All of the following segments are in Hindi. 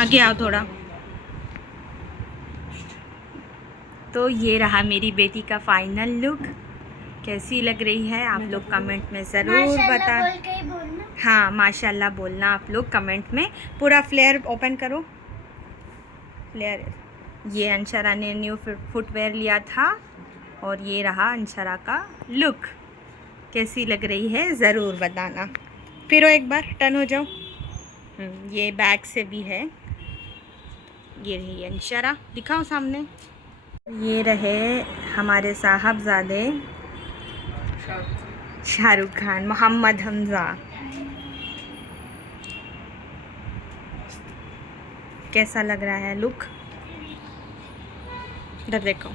आगे आओ थोड़ा। तो ये रहा मेरी बेटी का फाइनल लुक। कैसी लग रही है आप लोग कमेंट में ज़रूर बता। हाँ माशाल्लाह बोलना आप लोग कमेंट में। पूरा फ्लेयर ओपन करो। फ्लेयर। ये अंशरा ने न्यू फुटवेयर लिया था और ये रहा अंशरा का लुक। कैसी लग रही है ज़रूर बताना। फिर एक बार टर्न हो जाओ। ये बैग से भी है। ये रही अंशरा, दिखाओ सामने। ये रहे हमारे साहबजादे शाहरुख खान, मोहम्मद हमज़ा। कैसा लग रहा है लुक? इधर देखो।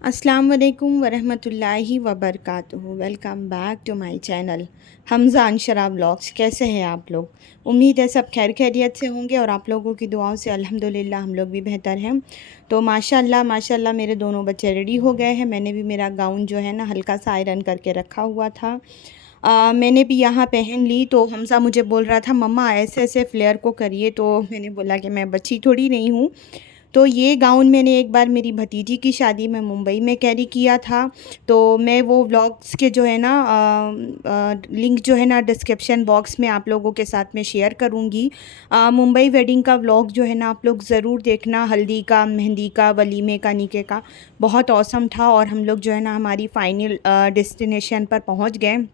अस्सलाम वालेकुम वरहमतुल्लाहि वबरकातुहू। Welcome back to my channel Hamza Anshara vlogs. कैसे हैं आप लोग? उम्मीद है सब खैर खैरियत से होंगे और आप लोगों की दुआओं से अल्हम्दुलिल्लाह हम लोग भी बेहतर हैं। तो माशाल्लाह माशाल्लाह मेरे दोनों बच्चे रेडी हो गए हैं। मैंने भी मेरा गाउन जो है ना हल्का सा आयरन करके रखा हुआ था। मैंने भी यहाँ पहन ली। तो हमज़ा मुझे बोल रहा था मम्मा ऐसे ऐसे फ्लेयर को करिए। तो मैंने बोला कि मैं बच्ची थोड़ी नहीं हूँ। तो ये गाउन मैंने एक बार मेरी भतीजी की शादी में मुंबई में कैरी किया था। तो मैं वो व्लॉग्स के जो है ना लिंक जो है ना डिस्क्रिप्शन बॉक्स में आप लोगों के साथ में शेयर करूँगी। मुंबई वेडिंग का व्लॉग जो है ना आप लोग ज़रूर देखना। हल्दी का, मेहंदी का, वलीमे का, निके का बहुत औसम था। और हम लोग जो है ना हमारी फ़ाइनल डेस्टिनेशन पर पहुँच गए।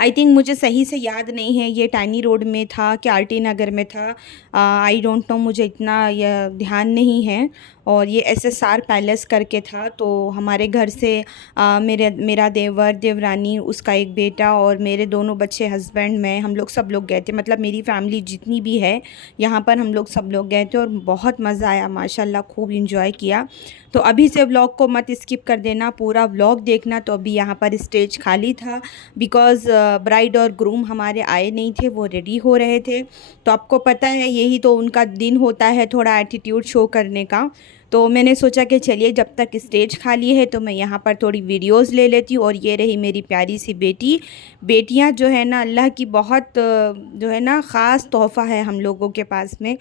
आई थिंक मुझे सही से याद नहीं है ये टाइनी रोड में था कि आरटी नगर में था। आई डोंट नो, मुझे इतना यह ध्यान नहीं है। और ये एसएसआर पैलेस करके था। तो हमारे घर से मेरा देवर, देवरानी, उसका एक बेटा और मेरे दोनों बच्चे, हस्बैंड, मैं, हम लोग सब लोग गए थे। मतलब मेरी फैमिली जितनी भी है यहाँ पर हम लोग सब लोग गए थे और बहुत मज़ा आया माशाल्लाह, खूब इंजॉय किया। तो अभी से व्लॉग को मत स्किप कर देना, पूरा व्लॉग देखना। तो अभी यहाँ पर स्टेज खाली था बिकॉज़ ब्राइड और ग्रूम हमारे आए नहीं थे, वो रेडी हो रहे थे। तो आपको पता है यही तो उनका दिन होता है, थोड़ा एटीट्यूड शो करने का। तो मैंने सोचा कि चलिए जब तक स्टेज खाली है तो मैं यहाँ पर थोड़ी वीडियोस ले लेती हूँ। और ये रही मेरी प्यारी सी बेटी। बेटियाँ जो है ना अल्लाह की बहुत जो है ना ख़ास तोहफ़ा है हम लोगों के पास में।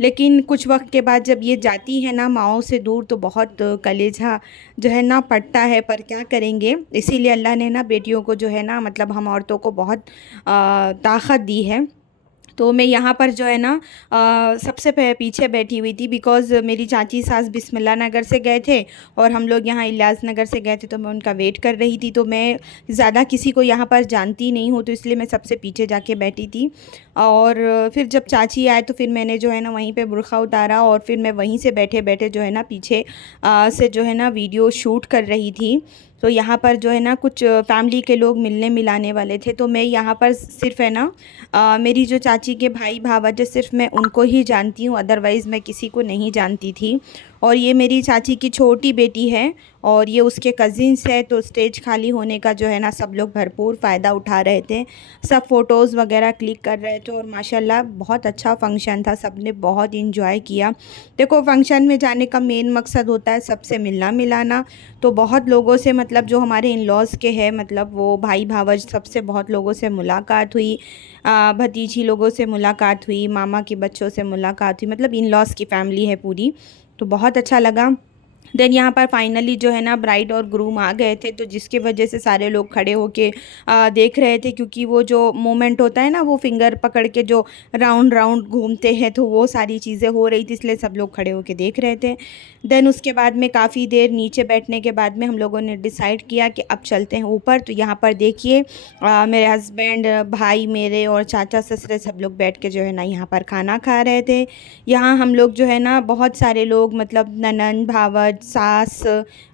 लेकिन कुछ वक्त के बाद जब ये जाती है ना माँओं से दूर तो बहुत कलेजा जो है ना फटता है, पर क्या करेंगे। इसीलिए अल्लाह ने ना बेटियों को जो है ना मतलब हम औरतों को बहुत ताकत दी है। तो मैं यहाँ पर जो है ना सबसे पीछे बैठी हुई थी बिकॉज़ मेरी चाची सास बिस्मिल्लाह नगर से गए थे और हम लोग यहाँ इलियास नगर से गए थे। तो मैं उनका वेट कर रही थी। तो मैं ज़्यादा किसी को यहाँ पर जानती नहीं हूँ तो इसलिए मैं सबसे पीछे जाके बैठी थी। और फिर जब चाची आए तो फिर मैंने जो है ना वहीं पे बुर्ख़ा उतारा और फिर मैं वहीं से बैठे बैठे जो है ना पीछे से जो है ना वीडियो शूट कर रही थी। तो यहाँ पर जो है ना कुछ फैमिली के लोग मिलने मिलाने वाले थे। तो मैं यहाँ पर सिर्फ़ है ना मेरी जो चाची के भाई भावजे सिर्फ़ मैं उनको ही जानती हूँ, अदरवाइज़ मैं किसी को नहीं जानती थी। और ये मेरी चाची की छोटी बेटी है और ये उसके कज़िन्स है। तो स्टेज खाली होने का जो है ना सब लोग भरपूर फ़ायदा उठा रहे थे, सब फ़ोटोज़ वगैरह क्लिक कर रहे थे। और माशाल्लाह बहुत अच्छा फ़ंक्शन था, सब ने बहुत इंजॉय किया। देखो फ़ंक्शन में जाने का मेन मकसद होता है सबसे मिलना मिलाना। तो बहुत लोगों से मतलब जो हमारे इन लॉज़ के हैं मतलब वो भाई भावज सबसे बहुत लोगों से मुलाकात हुई। भतीजी लोगों से मुलाकात हुई, मामा के बच्चों से मुलाकात हुई, मतलब इन लॉज़ की फ़ैमिली है पूरी। तो बहुत अच्छा लगा। देन यहाँ पर फाइनली जो है ना ब्राइड और ग्रूम आ गए थे। तो जिसकी वजह से सारे लोग खड़े होके देख रहे थे क्योंकि वो जो मोमेंट होता है ना वो फिंगर पकड़ के जो राउंड राउंड घूमते हैं तो वो सारी चीज़ें हो रही थी, इसलिए सब लोग खड़े होके देख रहे थे। देन उसके बाद में काफ़ी देर नीचे बैठने के बाद में हम लोगों ने डिसाइड किया कि अब चलते हैं ऊपर। तो यहाँ पर देखिए मेरे हस्बैंड, भाई मेरे और चाचा ससुर सब लोग बैठ के जो है ना यहाँ पर खाना खा रहे थे। यहाँ हम लोग जो है ना बहुत सारे लोग मतलब ननंद, भावज, सास,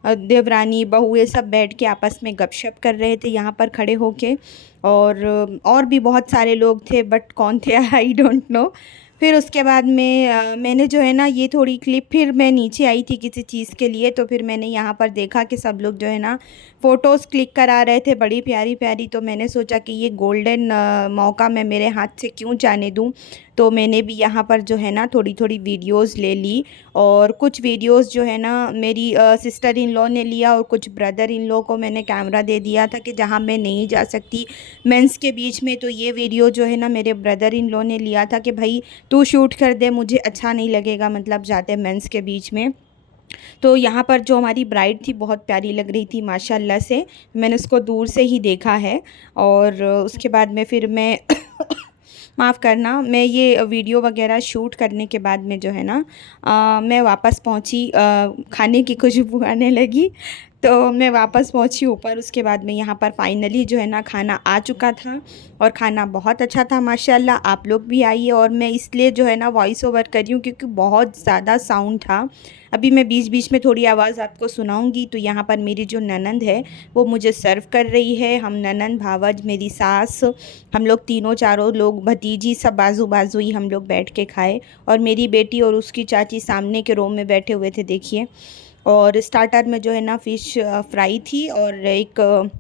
देवरानी, बहू, ये सब बैठ के आपस में गपशप कर रहे थे यहाँ पर खड़े होके। और भी बहुत सारे लोग थे बट कौन थे आई डोंट नो। फिर उसके बाद में मैंने जो है ना ये थोड़ी क्लिप, फिर मैं नीचे आई थी किसी चीज़ के लिए, तो फिर मैंने यहाँ पर देखा कि सब लोग जो है ना फ़ोटोज़ क्लिक करा रहे थे बड़ी प्यारी-प्यारी, तो मैंने सोचा कि ये गोल्डन मौका मैं मेरे हाथ से क्यों जाने दूँ। तो मैंने भी यहाँ पर जो है ना थोड़ी-थोड़ी वीडियोज़ ले ली, और कुछ वीडियोज़ जो है ना मेरी सिस्टर इन लॉ ने लिया, और कुछ ब्रदर इन लॉ को मैंने कैमरा दे दिया था कि जहाँ मैं नहीं जा सकती मेंस के बीच में, तो ये वीडियो जो है ना मेरे ब्रदर इन लॉ ने लिया था कि भाई तू शूट कर दे, मुझे अच्छा नहीं लगेगा मतलब जाते मेंस के बीच में। तो यहाँ पर जो हमारी ब्राइड थी बहुत प्यारी लग रही थी माशाल्लाह से, मैंने उसको दूर से ही देखा है। और उसके बाद में फिर मैं माफ़ करना, मैं ये वीडियो वगैरह शूट करने के बाद में जो है ना मैं वापस पहुँची, खाने की खुशबू आने लगी, तो मैं वापस पहुँची ऊपर। उसके बाद में यहाँ पर फाइनली जो है ना खाना आ चुका था, और खाना बहुत अच्छा था माशाल्लाह। आप लोग भी आइए, और मैं इसलिए जो है ना वॉइस ओवर कर रही हूँ क्योंकि बहुत ज़्यादा साउंड था। अभी मैं बीच-बीच में थोड़ी आवाज़ आपको सुनाऊँगी। तो यहाँ पर मेरी जो ननंद है वो मुझे सर्व कर रही है। हम ननंद, भावज, मेरी सास, हम लोग तीनों चारों लोग, भतीजी सब बाजू-बाजू ही हम लोग बैठ के खाए, और मेरी बेटी और उसकी चाची सामने के रूम में बैठे हुए थे देखिए। और स्टार्टर में जो है ना फ़िश फ्राई थी, और एक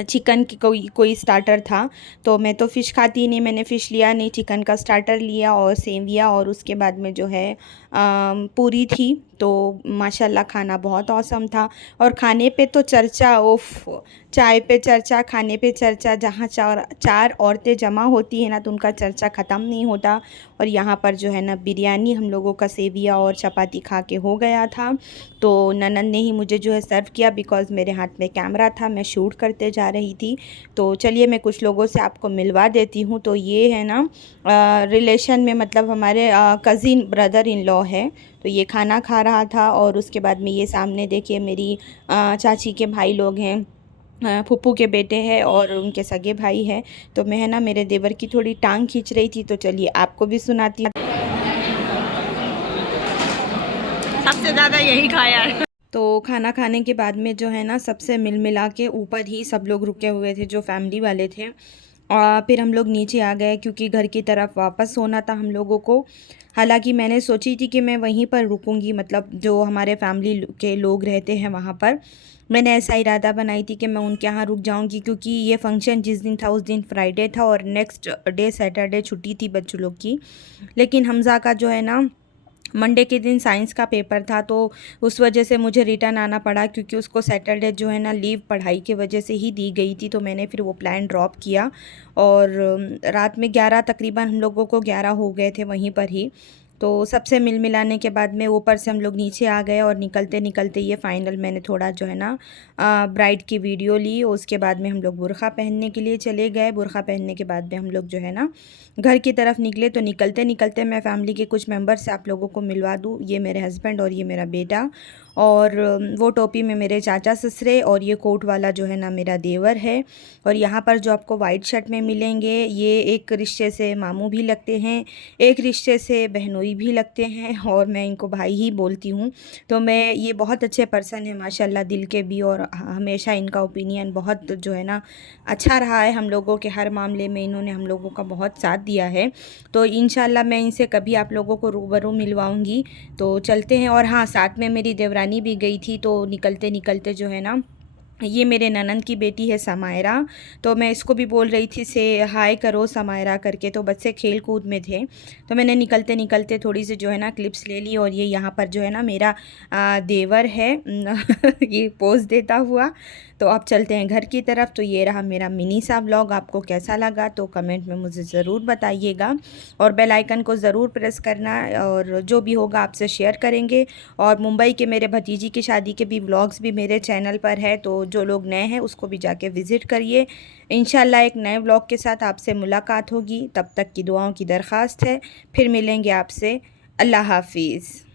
चिकन की कोई कोई स्टार्टर था। तो मैं तो फ़िश खाती नहीं, मैंने फ़िश लिया नहीं, चिकन का स्टार्टर लिया और सेवइयाँ, और उसके बाद में जो है पूरी थी। तो माशाल्लाह खाना बहुत ऑसम था। और खाने पे तो चर्चा, उफ़! चाय पे चर्चा, खाने पे चर्चा, जहाँ चार चार औरतें जमा होती हैं ना तो उनका चर्चा ख़त्म नहीं होता। और यहाँ पर जो है ना बिरयानी हम लोगों का सेवइयाँ और चपाती खा के हो गया था। तो ननंद ने ही मुझे जो है सर्व किया, बिकॉज़ मेरे हाथ में कैमरा था, मैं शूट करते जा रही थी। तो चलिए मैं कुछ लोगों से आपको मिलवा देती हूँ। तो ये है ना रिलेशन में मतलब हमारे कज़िन ब्रदर इन लॉ है। तो ये खाना खा रहा था, और उसके बाद में ये सामने देखिए मेरी चाची के भाई लोग हैं, फूफू के बेटे हैं और उनके सगे भाई हैं। तो मैं है ना मेरे देवर की थोड़ी टांग खींच रही थी, तो चलिए आपको भी सुनाती हूँ। सबसे ज़्यादा यही खाया है। तो खाना खाने के बाद में जो है ना सबसे मिल मिला के ऊपर ही सब लोग रुके हुए थे जो फैमिली वाले थे। फिर हम लोग नीचे आ गए क्योंकि घर की तरफ वापस होना था हम लोगों को। हालांकि मैंने सोची थी कि मैं वहीं पर रुकूंगी, मतलब जो हमारे फैमिली के लोग रहते हैं वहाँ पर। मैंने ऐसा इरादा बनाई थी कि मैं उनके यहाँ रुक जाऊंगी, क्योंकि ये फंक्शन जिस दिन था उस दिन फ्राइडे था और नेक्स्ट डे सैटरडे छुट्टी थी बच्चों लोग की। लेकिन हमज़ा का जो है ना मंडे के दिन साइंस का पेपर था, तो उस वजह से मुझे रिटर्न आना पड़ा, क्योंकि उसको सैटरडे जो है ना लीव पढ़ाई की वजह से ही दी गई थी। तो मैंने फिर वो प्लान ड्रॉप किया, और रात में 11 तकरीबन हम लोगों को 11 हो गए थे वहीं पर ही। तो सबसे मिल मिलाने के बाद में ऊपर से हम लोग नीचे आ गए, और निकलते निकलते ये फ़ाइनल मैंने थोड़ा जो है ना ब्राइड की वीडियो ली। उसके बाद में हम लोग बुर्ख़ा पहनने के लिए चले गए। बुर्ख़ा पहनने के बाद में हम लोग जो है ना घर की तरफ निकले। तो निकलते निकलते मैं फ़ैमिली के कुछ मेंबर से आप लोगों को मिलवा दूँ। ये मेरे हस्बैंड और ये मेरा बेटा, और वो टोपी में मेरे चाचा ससुरे, और ये कोट वाला जो है ना मेरा देवर है। और यहाँ पर जो आपको वाइट शर्ट में मिलेंगे ये एक रिश्ते से मामू भी लगते हैं, एक रिश्ते से बहनोई भी लगते हैं, और मैं इनको भाई ही बोलती हूँ। तो मैं, ये बहुत अच्छे पर्सन है माशाल्लाह दिल के भी, और हमेशा इनका ओपिनियन बहुत जो है ना अच्छा रहा है हम लोगों के हर मामले में। इन्होंने हम लोगों का बहुत साथ दिया है। तो इंशाल्लाह मैं इनसे कभी आप लोगों को रूबरू मिलवाऊंगी। तो चलते हैं। और हाँ, साथ में मेरी देवरानी भी गई थी। तो निकलते निकलते जो है ना, ये मेरे ननंद की बेटी है समायरा। तो मैं इसको भी बोल रही थी से हाय करो समायरा करके, तो बच्चे खेल कूद में थे। तो मैंने निकलते निकलते थोड़ी सी जो है ना क्लिप्स ले ली। और ये यहाँ पर जो है ना मेरा देवर है ये पोज देता हुआ। तो अब चलते हैं घर की तरफ। तो ये रहा मेरा मिनी सा व्लॉग। आपको कैसा लगा तो कमेंट में मुझे ज़रूर बताइएगा, और बेल आइकन को ज़रूर प्रेस करना, और जो भी होगा आपसे शेयर करेंगे। और मुंबई के मेरे भतीजी की शादी के भी व्लॉग्स भी मेरे चैनल पर है, तो जो लोग नए हैं उसको भी जाके विज़िट करिए। इंशाल्लाह एक नए व्लॉग के साथ आपसे मुलाकात होगी। तब तक की दुआओं की दरख्वास्त है। फिर मिलेंगे आपसे। अल्लाह हाफिज़।